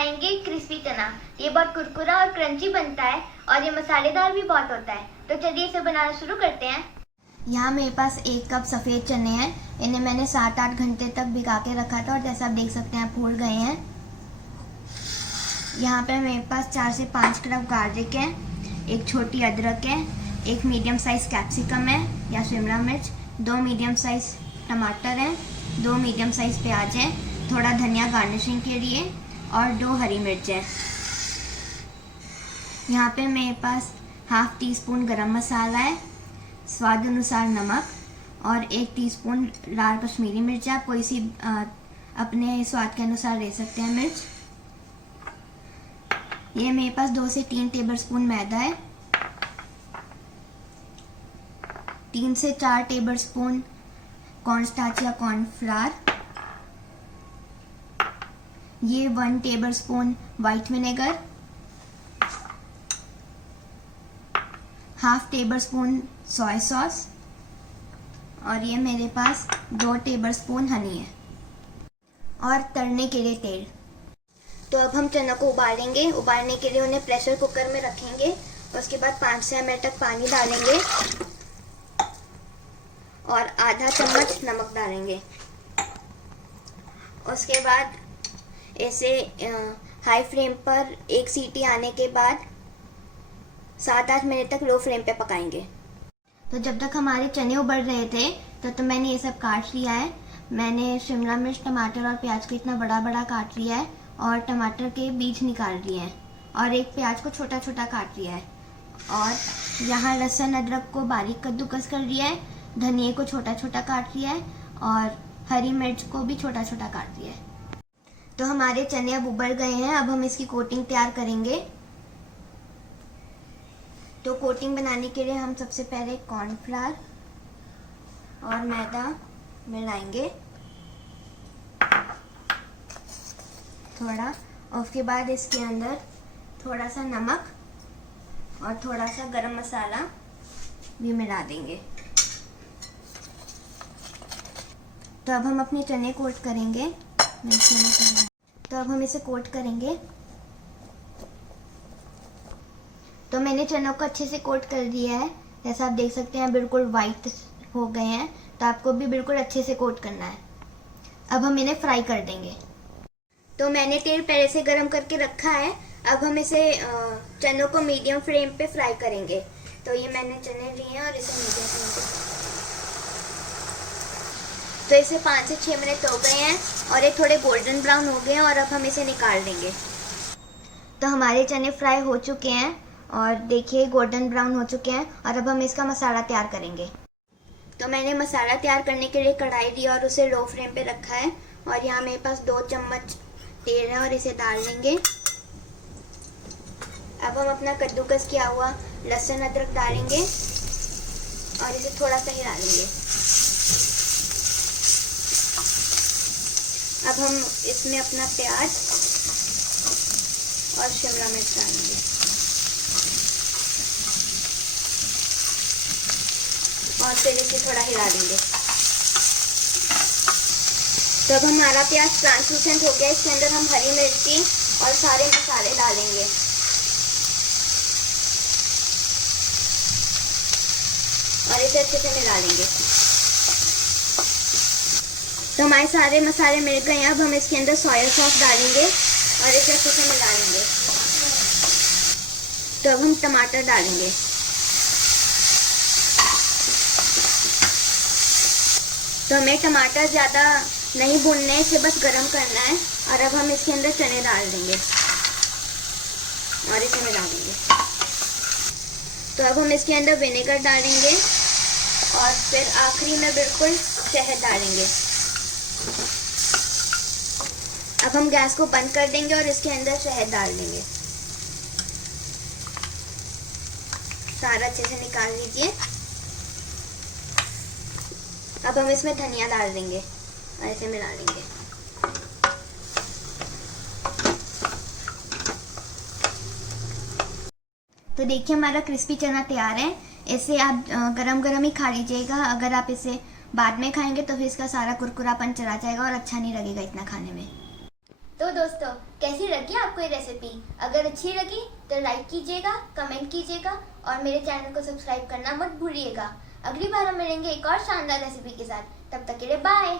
बनाएंगे क्रिस्पी चना। ये बहुत कुरकुरा और क्रंची बनता है और ये मसालेदार भी बहुत होता है। तो चलिए इसे बनाना शुरू करते हैं। यहाँ मेरे पास 1 कप सफ़ेद चने हैं। इन्हें मैंने 7-8 घंटे तक भिगा के रखा था और जैसा आप देख सकते हैं फूल गए हैं। यहाँ पे मेरे पास 4 से 5 कप गार्लिक है, 1 छोटी अदरक है, 1 मीडियम साइज़ कैप्सिकम है या शिमला मिर्च, 2 मीडियम साइज़ टमाटर हैं, 2 मीडियम साइज़ प्याज है, थोड़ा धनिया गार्निशिंग के लिए और 2 हरी मिर्च है। यहाँ पे मेरे पास ½ टीस्पून गरम मसाला है, स्वाद अनुसार नमक और 1 टीस्पून लाल कश्मीरी मिर्च। आप कोई सी अपने स्वाद के अनुसार ले सकते हैं मिर्च। ये मेरे पास 2 से 3 टेबलस्पून मैदा है, 3 से 4 टेबलस्पून कॉर्नस्टार्च या कॉर्नफ्लावर, ये 1 tablespoon white vinegar, ½ tablespoon soya sauce और ये मेरे पास 2 टेबलस्पून हनी है और तलने के लिए तेल। तो अब हम चना को उबालेंगे। उबालने के लिए उन्हें प्रेशर कुकर में रखेंगे। उसके बाद 5 ml तक पानी डालेंगे और आधा चम्मच नमक डालेंगे। उसके बाद इसे हाई फ्लेम पर 1 सीटी आने के बाद 7-8 मिनट तक लो फ्लेम पे पकाएंगे। तो जब तक हमारे चने उबल रहे थे तो मैंने ये सब काट लिया है। मैंने शिमला मिर्च, टमाटर और प्याज को इतना बड़ा बड़ा काट लिया है और टमाटर के बीज निकाल लिए हैं और 1 प्याज को छोटा छोटा काट लिया है और यहाँ लहसुन अदरक को बारीक कद्दूकस कर लिया है, धनिए को छोटा छोटा काट लिया है और हरी मिर्च को भी छोटा छोटा काट लिया है। तो हमारे चने अब उबल गए हैं। अब हम इसकी कोटिंग तैयार करेंगे। तो कोटिंग बनाने के लिए हम सबसे पहले कॉर्नफ्लावर और मैदा मिलाएंगे थोड़ा। उसके बाद इसके अंदर थोड़ा सा नमक और थोड़ा सा गरम मसाला भी मिला देंगे। तो अब हम अपने चने कोट करेंगे। तो अब हम इसे कोट करेंगे। तो मैंने चनों को अच्छे से कोट कर दिया है। जैसा आप देख सकते हैं बिल्कुल वाइट हो गए हैं। तो आपको भी बिल्कुल अच्छे से कोट करना है। अब हम इन्हें फ्राई कर देंगे। तो मैंने तेल पहले से गरम करके रखा है। अब हम इसे चनों को मीडियम फ्लेम पे फ्राई करेंगे। तो ये मैंने चने लिए हैं और इसे मीडियम फ्लेम पे, तो इसे 5 से 6 मिनट हो गए हैं और ये थोड़े गोल्डन ब्राउन हो गए हैं और अब हम इसे निकाल देंगे। तो हमारे चने फ्राई हो चुके हैं और देखिए गोल्डन ब्राउन हो चुके हैं और अब हम इसका मसाला तैयार करेंगे। तो मैंने मसाला तैयार करने के लिए कढ़ाई ली और उसे लो फ्लेम पे रखा है और यहाँ मेरे पास 2 चम्मच तेल है और इसे डाल लेंगे। अब हम अपना कद्दूकस किया हुआ लहसुन अदरक डालेंगे और इसे थोड़ा सा हिला लेंगे। अब हम इसमें अपना प्याज और शिमला मिर्च डालेंगे और फिर इसे थोड़ा हिला देंगे। तो अब हमारा प्याज ट्रांसलूसेंट हो गया। इसके अंदर हम हरी मिर्ची और सारे मसाले डालेंगे और इसे अच्छे से मिला लेंगे। तो हमारे सारे मसाले मिल गए हैं। अब हम इसके अंदर सोया सॉस डालेंगे और इसे अच्छे से मिला लेंगे। तो अब हम टमाटर डालेंगे। तो हमें टमाटर ज़्यादा नहीं भूनने, इसे बस गरम करना है। और अब हम इसके अंदर चने डाल देंगे और इसे मिला देंगे। तो अब हम इसके अंदर विनेगर डालेंगे और फिर आखिरी में बिल्कुल शहद डालेंगे। अब हम गैस को बंद कर देंगे और इसके अंदर शहद डाल देंगे। सारा अच्छे से निकाल लीजिए। अब हम इसमें धनिया डाल देंगे और इसे मिला लेंगे। तो देखिए हमारा क्रिस्पी चना तैयार है। इसे आप गरम गरम ही खा लीजिएगा। अगर आप इसे बाद में खाएंगे तो फिर इसका सारा कुरकुरापन चला जाएगा और अच्छा नहीं लगेगा इतना खाने में। तो दोस्तों, कैसी लगी आपको ये रेसिपी? अगर अच्छी लगी तो लाइक कीजिएगा, कमेंट कीजिएगा और मेरे चैनल को सब्सक्राइब करना मत भूलिएगा। अगली बार हम मिलेंगे एक और शानदार रेसिपी के साथ। तब तक के लिए बाय।